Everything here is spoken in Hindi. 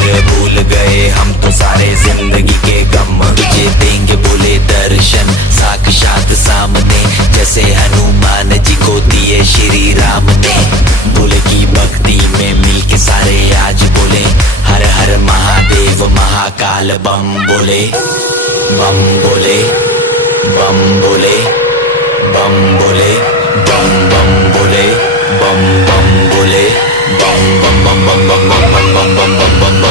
फिर भूल गए हम तो सारे जिंदगी के गम। तुझे देंगे बोले दर्शन साक्षात सामने, जैसे हनुमान जी को दिए श्री राम ने। बोले की भक्ति में मिलके सारे आज बोले हर हर महादेव महाकाल बम बोले, बम बोले, बम बोले, बम बोले, बम बम बोले, बम बम बोले, बम बम बम बम बम बम बम बम बम बम।